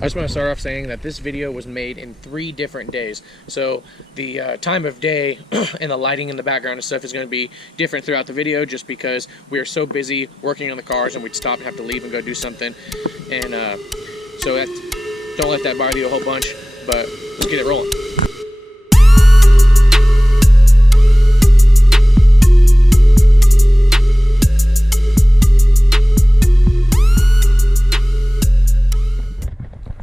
I just want to start off saying that this video was made in 3 different days. So the time of day and the lighting in the background and stuff is going to be different throughout the video, just because we are so busy working on the cars and we'd stop and have to leave and go do something. And so don't let that bother you a whole bunch, but let's get it rolling.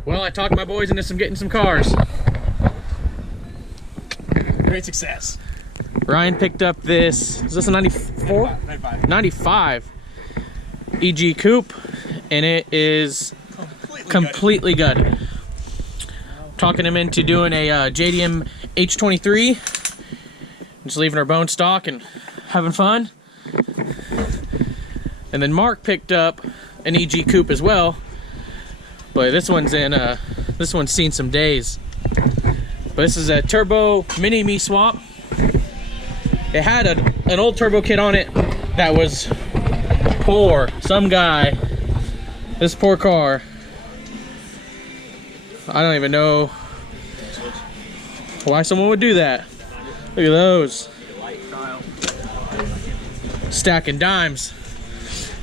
Well, I talked my boys into getting some cars. Great success. Ryan picked up this, is this a 94? 95 EG Coupe, and it is completely gutted. Talking him into doing a JDM H23, just leaving her bone stock and having fun. And then Mark picked up an EG Coupe as well. But this one's seen some days. But this is a turbo mini me swap. It had an old turbo kit on it that was poor. Some guy, this poor car, I don't even know why someone would do that. Look at those. Stacking dimes.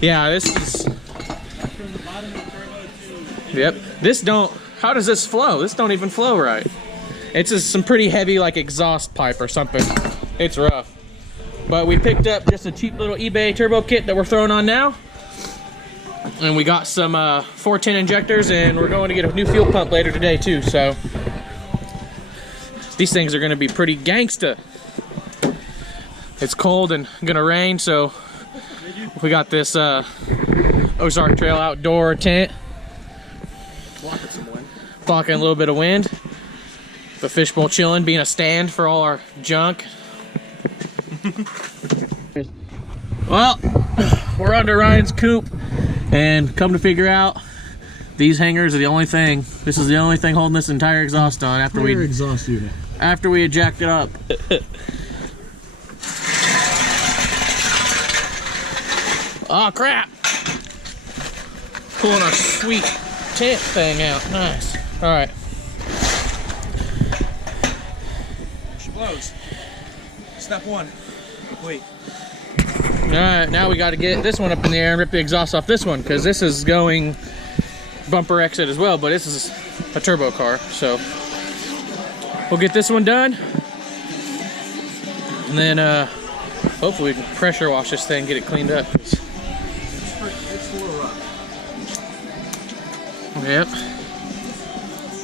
Yeah, this is. Yep. How does this flow? This don't even flow right. It's just some pretty heavy, like, exhaust pipe or something. It's rough. But we picked up just a cheap little eBay turbo kit that we're throwing on now. And we got some 410 injectors, and we're going to get a new fuel pump later today too, so these things are going to be pretty gangsta. It's cold and gonna rain, so we got this Ozark Trail outdoor tent. Blocking some wind. Blocking a little bit of wind. The fishbowl chilling, being a stand for all our junk. Well, we're under Ryan's coupe, and come to figure out, these hangers are the only thing. This is the only thing holding this entire exhaust on after exhaust unit. After we had jacked it up. Oh crap! Pulling our sweet tent thing out. Nice. All right. She blows. Step 1. Wait. All right, now we got to get this one up in the air and rip the exhaust off this one, because this is going bumper exit as well, but this is a turbo car, so we'll get this one done, and then hopefully we can pressure wash this thing, get it cleaned up. It's a little rough. Yep.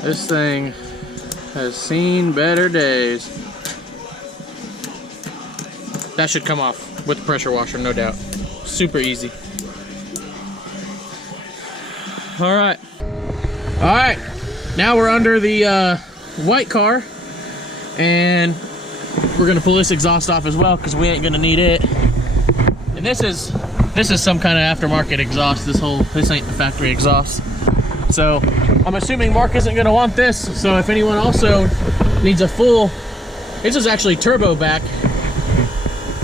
This thing has seen better days. That should come off with the pressure washer, no doubt. Super easy. All right. Now we're under the white car, and we're gonna pull this exhaust off as well, because we ain't gonna need it. And this is some kind of aftermarket exhaust. This ain't the factory exhaust. So I'm assuming Mark isn't gonna want this. So if anyone also needs a full, this is actually turbo back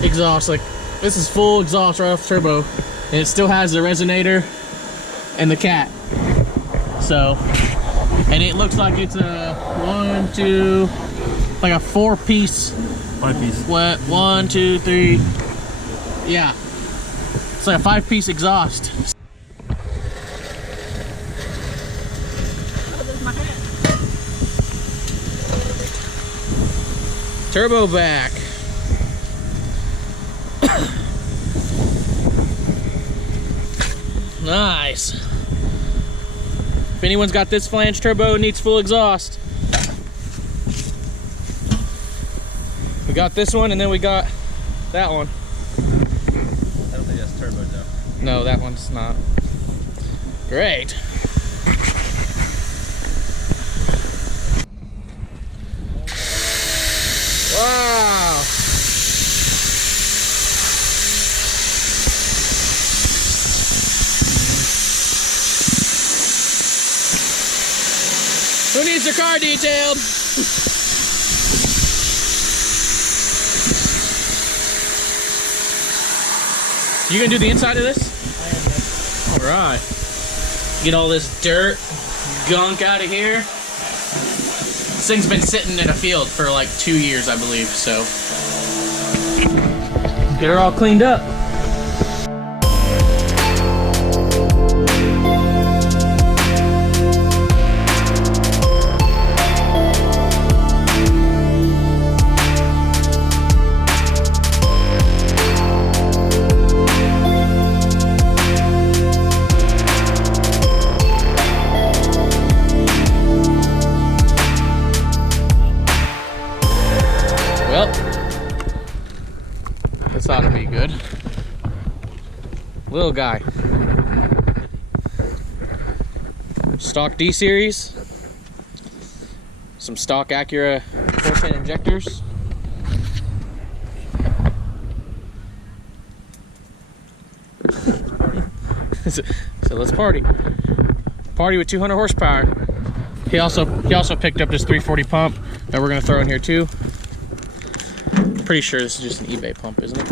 exhaust. Like, this is full exhaust right off turbo, and it still has the resonator and the cat. So, and it looks like it's a 1, 2, like a 4-piece. 5-piece. What? 1, 2, 3. Yeah, it's like a 5-piece exhaust. Turbo back. Nice. If anyone's got this flange turbo and needs full exhaust, we got this one, and then we got that one. I don't think that's turbo though. No, that one's not. Great. Wow. Who needs their car detailed? You gonna do the inside of this? I am. All right. Get all this dirt gunk out of here. This thing's been sitting in a field for like 2 years, I believe, so. Get her all cleaned up. Well, this ought to be good. Little guy. Stock D series. Some stock Acura 410 injectors. So let's party. Party with 200 horsepower. He also picked up this 340 pump that we're gonna throw in here too. Pretty sure this is just an eBay pump, isn't it?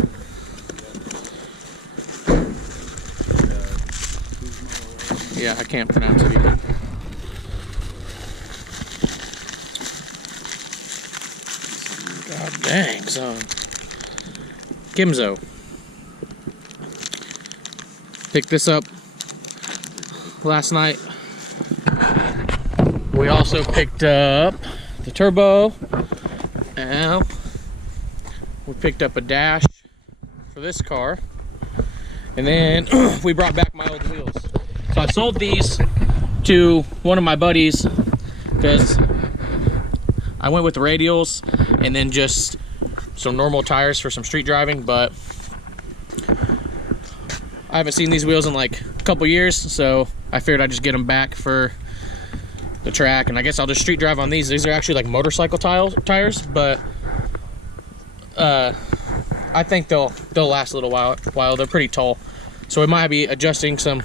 Yeah, I can't pronounce it either. God dang, son. Gimzo. Picked this up last night. We also picked up the turbo. And we picked up a dash for this car. And then we brought back my old wheels. So I sold these to one of my buddies because I went with the radials and then just some normal tires for some street driving, but I haven't seen these wheels in like a couple years, so I figured I'd just get them back for the track, and I guess I'll just street drive on these. These are actually like motorcycle tires, but I think they'll last a little while. They're pretty tall, so we might be adjusting some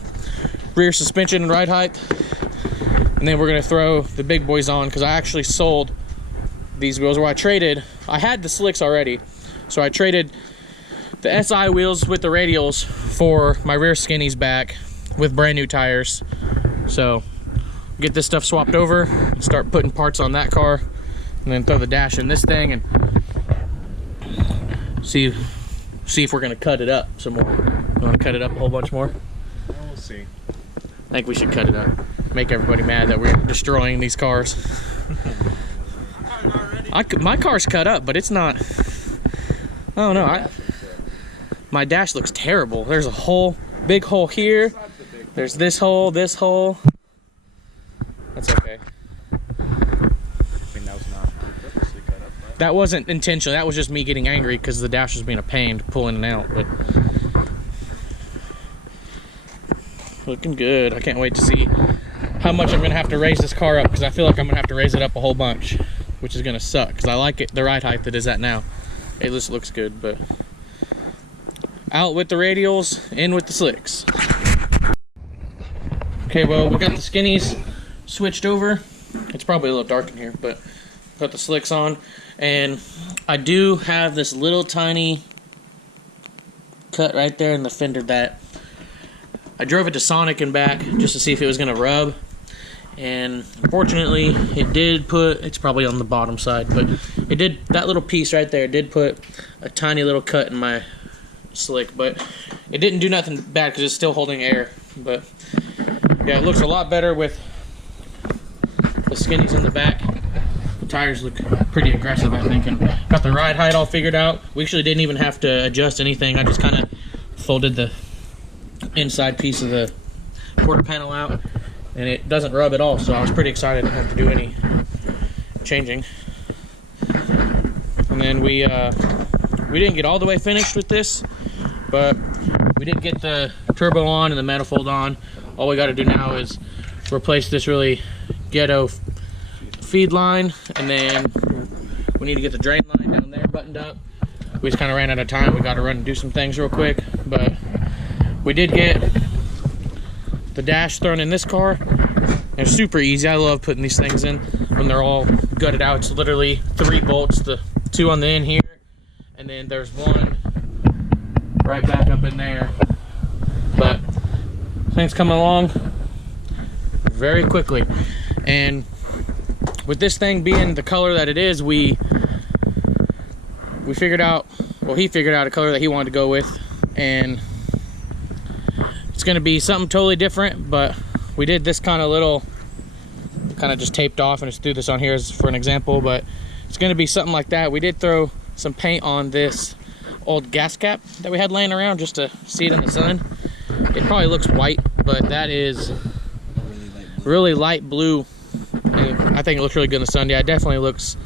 rear suspension and ride height, and then we're gonna throw the big boys on because I actually sold these wheels where I had the slicks already, so I traded the SI wheels with the radials for my rear skinnies back with brand new tires. So get this stuff swapped over and start putting parts on that car, and then throw the dash in this thing and see if we're gonna cut it up some more. You want to cut it up a whole bunch more? We'll see. I think we should cut it up. Make everybody mad that we're destroying these cars. My car's cut up, but it's not. I don't know. My dash looks terrible. There's a big hole here. There's this hole. That's okay. I mean, that was not purposely cut up, right? That wasn't intentional. That was just me getting angry because the dash was being a pain to pull in and out. But looking good. I can't wait to see how much I'm gonna have to raise this car up, because I feel like I'm gonna have to raise it up a whole bunch, which is gonna suck because I like it the ride height that is at now. It just looks good, but out with the radials, in with the slicks. Okay, well, we got the skinnies switched over. It's probably a little dark in here, but got the slicks on, and I do have this little tiny cut right there in the fender that I drove it to Sonic and back just to see if it was gonna rub, and unfortunately it did put, it's probably on the bottom side, but it did, that little piece right there did put a tiny little cut in my slick, but it didn't do nothing bad because it's still holding air. But yeah, it looks a lot better with the skinnies in the back. The tires look pretty aggressive, I think, and got the ride height all figured out. We actually didn't even have to adjust anything. I just kind of folded the inside piece of the quarter panel out, and it doesn't rub at all, so I was pretty excited to have to do any changing. And then we didn't get all the way finished with this, but we did get the turbo on and the manifold on. All we got to do now is replace this really ghetto feed line, and then we need to get the drain line down there buttoned up. We just kind of ran out of time. We got to run and do some things real quick, but we did get the dash thrown in this car. They're super easy. I love putting these things in when they're all gutted out. It's literally 3 bolts, the 2 on the end here, and then there's 1 right back up in there. But things coming along very quickly. And with this thing being the color that it is, we figured out, well, he figured out a color that he wanted to go with, and it's gonna be something totally different. But we did this kind of just taped off, and just threw this on here as for an example, but it's gonna be something like that. We did throw some paint on this old gas cap that we had laying around just to see it in the sun. It probably looks white, but that is really light blue, and I think it looks really good in the sun. Yeah, it definitely looks,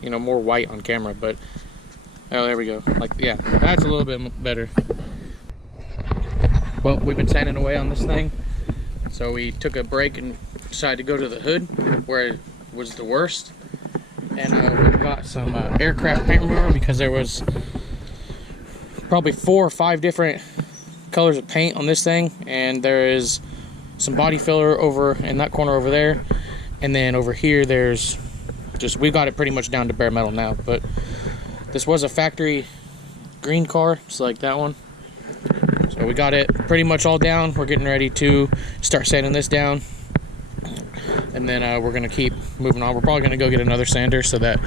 you know, more white on camera, but oh, there we go. Like, yeah, that's a little bit better. Well, we've been sanding away on this thing, so we took a break and decided to go to the hood where it was the worst. And we got some aircraft paint remover, because there was probably 4 or 5 different colors of paint on this thing, and there is some body filler over in that corner over there, and then over here there's just, we got it pretty much down to bare metal now. But this was a factory green car, just like that one, so we got it pretty much all down. We're getting ready to start sanding this down, and then we're gonna keep moving on. We're probably gonna go get another sander so that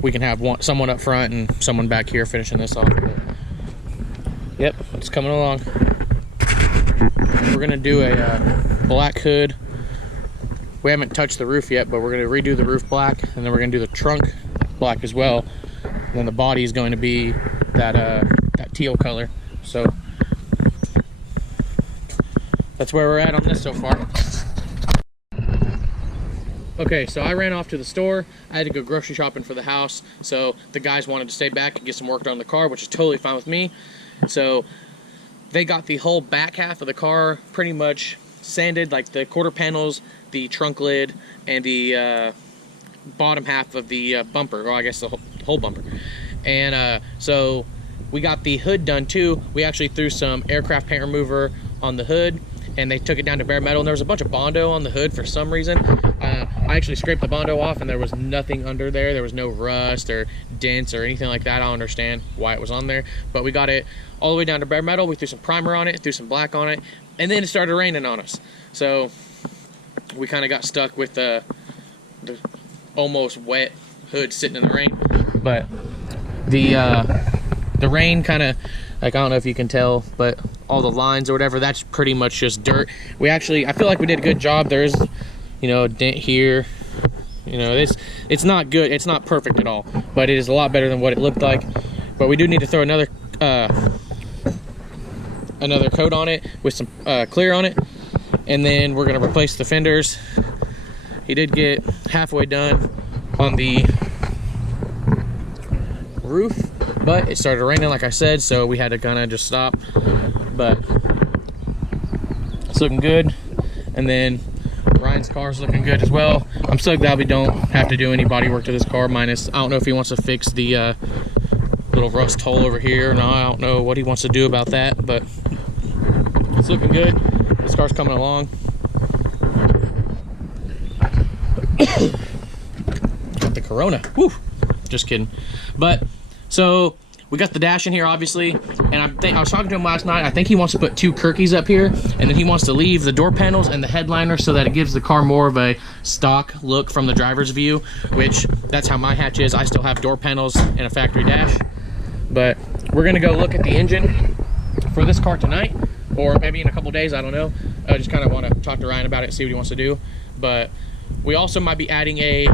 we can have someone up front and someone back here finishing this off. But yep, it's coming along. We're gonna do a black hood. We haven't touched the roof yet, but we're gonna redo the roof black, and then we're gonna do the trunk black as well. And then the body is going to be that teal color. So that's where we're at on this so far. Okay, so I ran off to the store. I had to go grocery shopping for the house, so the guys wanted to stay back and get some work done on the car, which is totally fine with me. So they got the whole back half of the car pretty much sanded, like the quarter panels, the trunk lid, and the bottom half of the bumper, or I guess the whole bumper. And so we got the hood done too. We actually threw some aircraft paint remover on the hood, and they took it down to bare metal, and there was a bunch of Bondo on the hood for some reason. I actually scraped the Bondo off, and there was nothing under there. There was no rust or dents or anything like that. I don't understand why it was on there, but we got it all the way down to bare metal. We threw some primer on it, threw some black on it, and then it started raining on us. So we kind of got stuck with the almost wet hood sitting in the rain. But the rain kind of, like, I don't know if you can tell, but all the lines or whatever, that's pretty much just dirt. I feel like we did a good job. There's, you know, a dent here. You know, it's not good. It's not perfect at all, but it is a lot better than what it looked like. But we do need to throw another coat on it with some clear on it, and then we're gonna replace the fenders. He did get halfway done on the roof, but it started raining, like I said, so we had to kind of just stop. But it's looking good. And then Ryan's car's looking good as well. I'm so glad we don't have to do any body work to this car, minus, I don't know if he wants to fix the little rust hole over here. No, I don't know what he wants to do about that, but it's looking good. This car's coming along. Got the Corona. Woo! Just kidding. But so we got the dash in here, obviously, and I was talking to him last night. I think he wants to put 2 Kirkies up here, and then he wants to leave the door panels and the headliner so that it gives the car more of a stock look from the driver's view, which that's how my hatch is. I still have door panels and a factory dash. But we're gonna go look at the engine for this car tonight, or maybe in a couple days, I don't know. I just kind of want to talk to Ryan about it, see what he wants to do. But we also might be adding a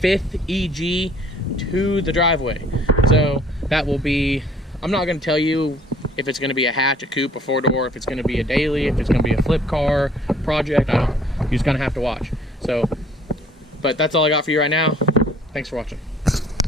5th EG to the driveway. So that will be, I'm not going to tell you if it's going to be a hatch, a coupe, a 4-door, if it's going to be a daily, if it's going to be a flip car project. I don't, you're just going to have to watch. So, but that's all I got for you right now. Thanks for watching.